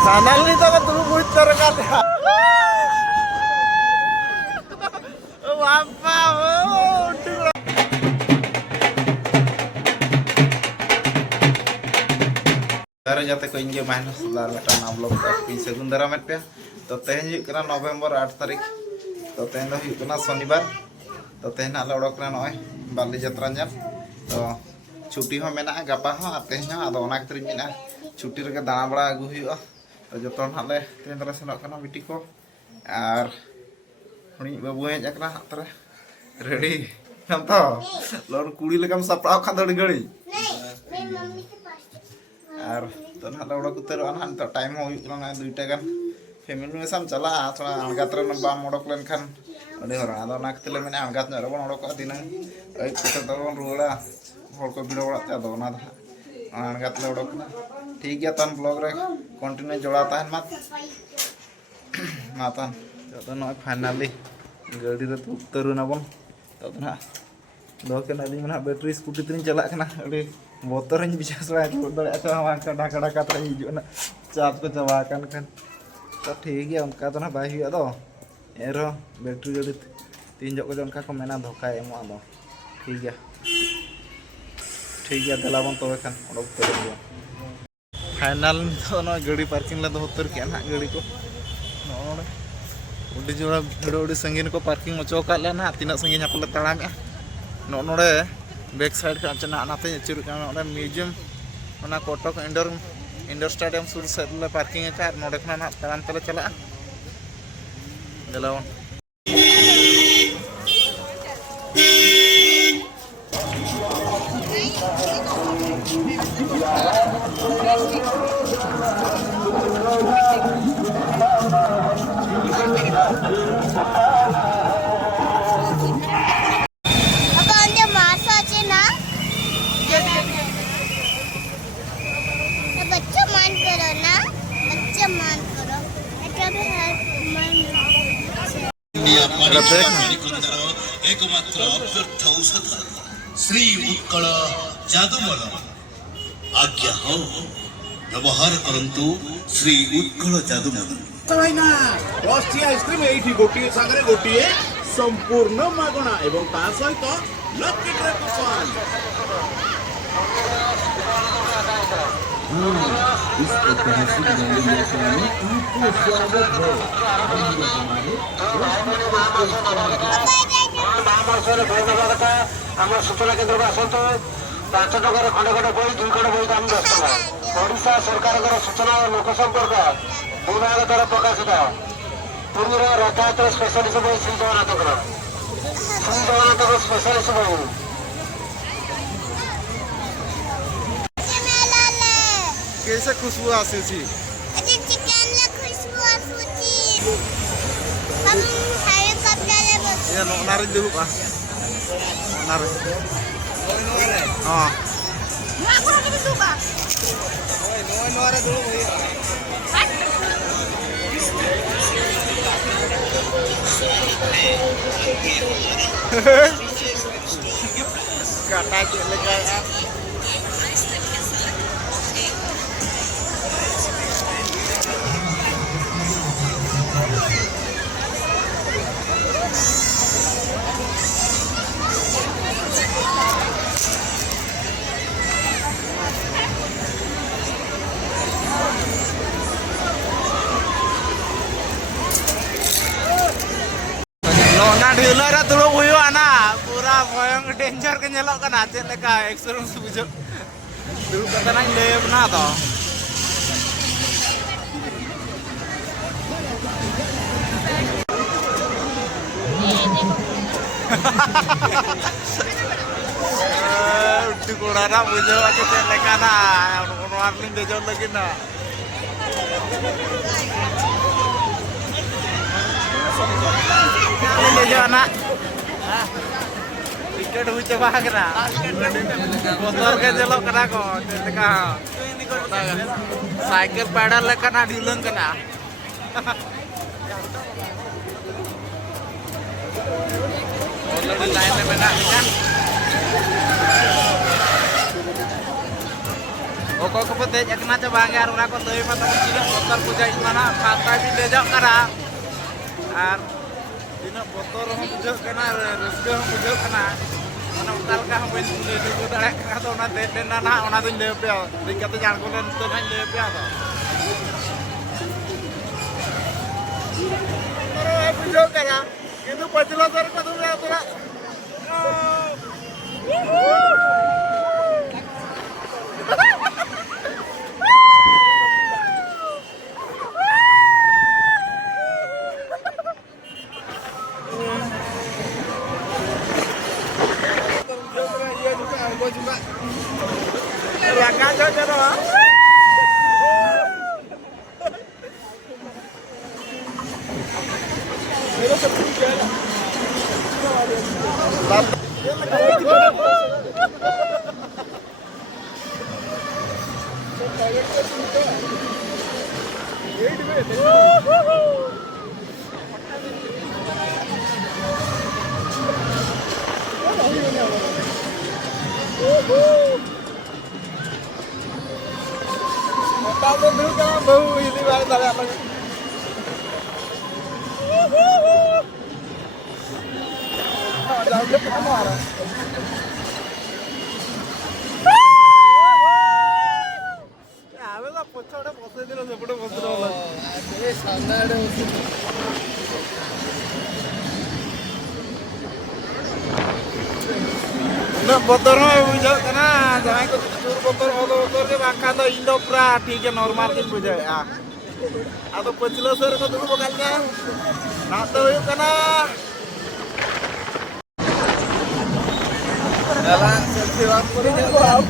Sanal nih tuh turun muter kan ya. Apa? Dari jatuh ke India mana setelah mereka nablok tapi segundara mereka तो तेहन हुकना नवम्बर 8 तारीख तो तेहन हुकना शनिवार तो तेहन आले उड़कना नय बाली यात्रा जन तो छुट्टी हो मेना गपा हो तेहन आदो ओना खतिर मेना छुट्टी रे दाना बड़ा आगु हुआ तो जतो हाले तेहन रे सेनक कना बिटी को आर हुनी बाबू हेज अकना तरे रेडी हम तो लोर कुड़ी लेकम सपड़ाव खादड़ी गड़ी आर तो हाले उड़क उतरो अना तो टाइम हो हुकना दुईटा गान फैमिली में साम चला थोड़ा अणगात रे बाम उड़क लेन खान अडी हर आदो ना खतले मेने अणगात न रबन उड़क दिन ऐ कुते दबन रुड़ा हर को भिड़ो बड़ा ते दो ना अणगात ले उड़क ठीक गया तन ब्लॉग रे कंटिन्यू जोड़ा ताहन मातन तो न फाइनली गाड़ी रे उतरू ना बन तो ना दो के नदी में बैटरी स्कूटी तीन चला कना अडी बोतर बिचास रे दड़े तो हम ढाका ढाका रे हिजुना चार्ज को चबा kan तो ठीक है उनका तो ना बाय हुआ दो एरो बैटरी गाड़ी तीन जो को उनका को मेना धोखा एमो दो ठीक है दलाबन तो खान उड़क तो फाइनल तो ना गाड़ी पार्किंग ला दो उतर के ना गाड़ी को नोड़े उडी जोड़ा भिड़ो उडी संगीन को पार्किंग मचो का लेना तीना संगीन आपले तड़ाम नोड़े बैक साइड का चना नाते चुर का नोड़े म्यूजियम ओना कोटक इंडोर स्टेडियम सुर से पार्किंग है कार नोड़े खना ताराम तले चला दलावन एकमात्र अभ्यर्थ औषध श्री उत्कल जादूमल आज्ञा हो व्यवहार करंतु श्री उत्कल जादूमल आइसक्रीम एठी गोटी सागरे गोटी संपूर्ण मागणा एवं ता सहित लकी ड्रे कुपन इस ऐतिहासिक रैली में आपको स्वागत है आम सूचना केन्द्र को आसतु 5 टकर खंडे खंडे बही 2 खंडे बही दाम 10 टका ओडिशा सरकार सूचना और लोक संपर्क विभाग द्वारा प्रकाशित पूर्व रथयात स्पेशलिस्ट बही श्री जगन्नाथ स्पेशलिस्ट बही कैसे खुशबू आसी छी चिकन ला खुशबू आसुची हम हेलीकॉप्टर ले बस ये नारे दulu ah नारे हां ना aku lagi bersuka नारे dulu भैया kata je lega ढिलरा तुलो हुआ ना पूरा भयंग डेंजर के नेलो कना चेत लेका एक्सपीरियंस बुझो दुरु कता ना लेब ना तो उठी कोड़ा ना बुझो आके चेत लेका ना वार्निंग देजो लगी ना ले जाना टिकट हुई चबा करा बोतल के जलो करा को का साइकिल पैडल लेका ना ढिलंग कना ऑलरेडी लाइन में ना ᱚᱠᱚᱭ ᱠᱚ ᱫᱮᱡ ᱟᱠᱟᱱᱟ ᱪᱮ ᱵᱟᱝ ᱟᱨ ᱚᱱᱟ ᱠᱚ ᱞᱟᱹᱭ ᱢᱟ ᱛᱟᱵᱚᱱ ᱛᱤᱱᱟᱹᱜ ᱵᱚᱛᱚᱨ ᱵᱩᱡᱷᱟᱹᱜ ᱠᱟᱱᱟ ᱯᱷᱟᱸᱠᱟ ᱵᱤᱱ ᱫᱮᱡᱚᱜ ᱠᱟᱱᱟ ᱟᱨ ᱛᱤᱱᱟᱹᱜ ᱵᱚᱛᱚᱨ ᱦᱚᱸ ᱵᱩᱡᱷᱟᱹᱜ ᱠᱟᱱᱟ ᱨᱟᱹᱥᱠᱟᱹ ᱦᱚᱸ ᱵᱩᱡᱷᱟᱹᱜ ᱠᱟᱱᱟ ᱢᱟᱱᱮ ᱚᱠᱟ ᱞᱮᱠᱟ ᱦᱚᱸ ᱵᱟᱹᱧ ᱞᱟᱹᱭ ᱴᱷᱤᱠᱟᱹ ᱫᱟᱲᱮᱭᱟᱜ ᱠᱟᱱᱟ ᱟᱫᱚ ᱚᱱᱟ ᱫᱮᱡ ᱞᱮᱱᱟ ᱱᱟᱦᱟᱜ ᱚᱱᱟ ᱫᱚᱧ ᱞᱟᱹᱭ ᱟᱯᱮᱭᱟ ᱫᱮᱡ ᱠᱟᱛᱮᱧ ᱟᱬᱜᱚ ᱞᱮᱱ ᱱᱤᱛᱚᱜ ᱱᱟᱦᱟᱜ ᱤᱧ ᱞᱟᱹᱭ ᱟᱯᱮᱭᱟ ᱟᱫᱚ बुझो करा किंतु पचला सर को तुम थोड़ा बहु ini baru tadi apa jauh ke mana ଆମେ ପଛଆଡ଼େ ବସେଇଦେଲ ସେପଟେ ବସିରହଲା ସାମ୍ନାଆଡ଼େ ବସି ना बतर बुझा करना जहाँ को चूर बतर होलो बतर के बांका तो इंडो पूरा ठीक है नॉर्मल के बुझा अब पचलो सर को दुरु बगल में ना तो हुई करना चला सेल्फी वाक करी जाओ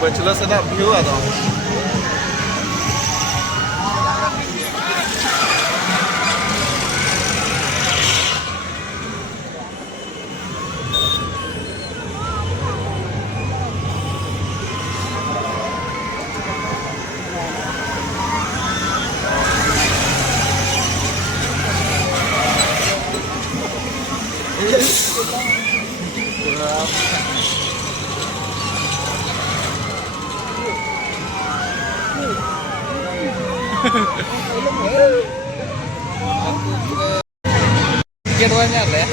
bachelor sedap view atau Kedua-nya ya.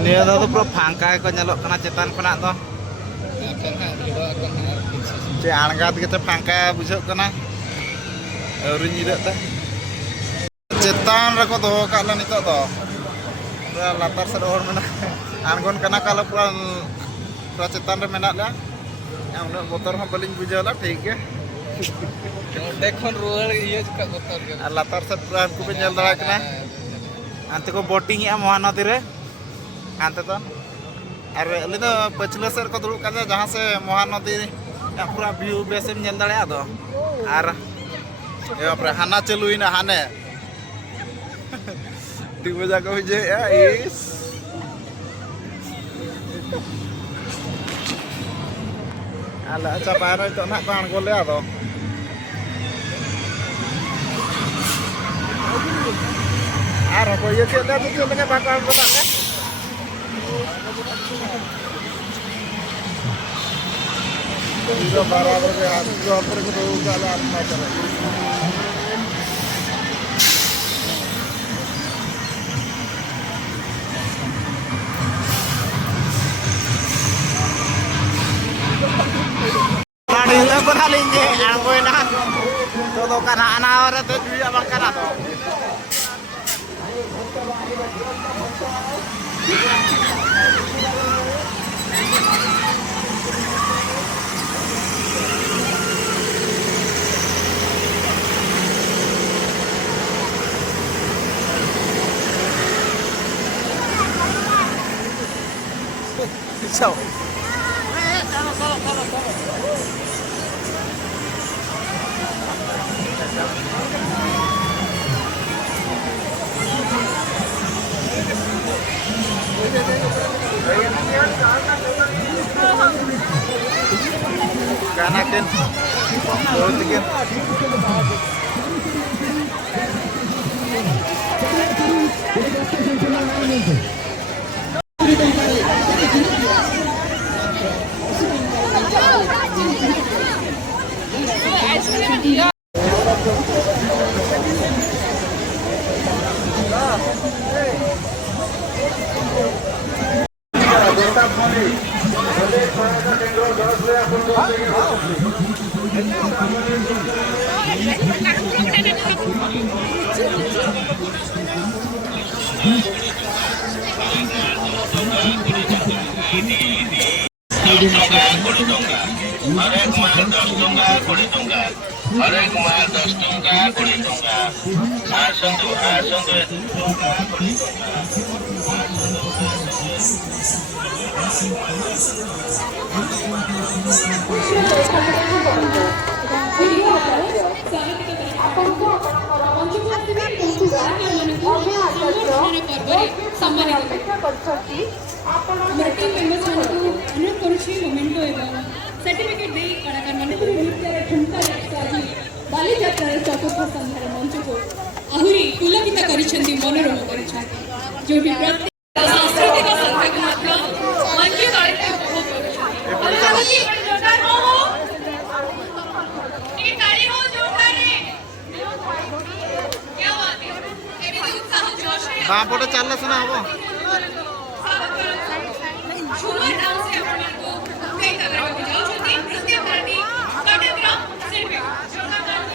Niya daw bro phangka ko nyalok kana cetan kona to. Ce angkat kita phangka bujok kana. Auri nyidek ta. Cetan reko doho kala nitok to. Pura latar sedor mena. Anggon kana kalau pura cetan re menak la. Yang udah motor mah paling bujal lah ठीक है. देखन road ये का motor के. लातर से pura ku penyal dara kana. Ante ko boating ya Mahanadi रे. Ante to. अरे अली तो पछले सर को दुड़ुब काजा जहां से महानदी पूरा व्यू बेसे nyel दाड़े दो. आर ये अपने हाना चलुइना हाने. Tiba jago je ya is. Ala capara itu nak kan gole atau? Ara ko ye kita tu tu dengan bakal kita kan? Itu barabar ke hati jo per ko tu jalan macam. Todo karena anak orang tu juga makan atau? Ciao. Kalau. Certificate दे कलाकार माने नृत्य ठुमका बालीजात्रार चतुर्थ संधार मंच को आहुरी पुलकित करिसेंती मनोरम करिसेंती जोटी प्रत्येक सांस्कृतिक संस्था को मध्य मंच तळे उपभोग करिसेंती जोरदार हो ये ताली हो जोरदार रे क्या बात है एबी उत्साह जोश रे बाँ पटे चलले सुना हबो झूमर डांस से अपन को कई तरह के जाओ छथि नृत्य करनी कटकरा शिल्पी जोरदार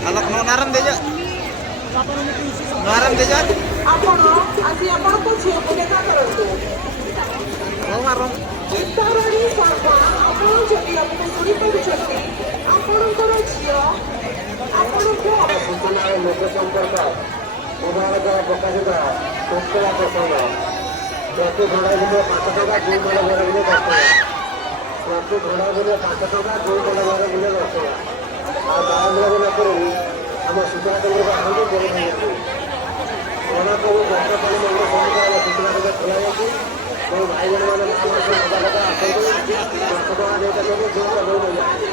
Alok nonaran deja. Nonaran deja. ଆପଣ ଆଜି ଆପଣଙ୍କ ଝିଅକୁ ଦେଖା କରନ୍ତୁ। Nonaran. ତାରଣୀ ଶର୍ମା ଆପଣ ଯଦି ଆମକୁ ଶୁଣିପାରୁଛନ୍ତି ଆପଣଙ୍କର ଝିଅ ଆପଣଙ୍କୁ ସୂଚନାର ଲୋକ ସମ୍ପର୍କ ବିଭାଗ ପ୍ରକାଶିତ ଉତ୍କଳା ପ୍ରସଙ୍ଗ ପ୍ରତି ଘୋଡ଼ା ମୂଲ୍ୟ 5 ଟଙ୍କା 2 ମୂଲ୍ୟ ଘର ମୂଲ୍ୟ 10 ଟଙ୍କା ପ୍ରତି ଘୋଡ଼ା ମୂଲ୍ୟ 5 ଟଙ୍କା 2 ମୂଲ୍ୟ ଘର ମୂଲ୍ୟ 10 ଟଙ୍କା ଆଉ ବାରମ୍ବାର ନକରି ଆମ ସୂଚନା କେନ୍ଦ୍ରକୁ ଆସନ୍ତୁ ଜଣାଇଛନ୍ତି ଗଣକରୁ ଗତକାଲି ମଣ୍ଡଳ ସମିତିର ସୂଚନା କେନ୍ଦ୍ର ଖୋଲାଯାଇଛି ମୋ ଭାଇ ଭଉଣୀମାନେ ମହାମାରୀ ସଜାଗତା ଆସନ୍ତୁ 10 ଟଙ୍କା ଦେଇଛନ୍ତି ଯେଉଁ ମିଳିଲା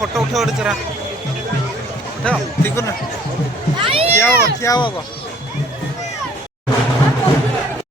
फोटो उठा चरा उठा ठीक है ना क्या होगा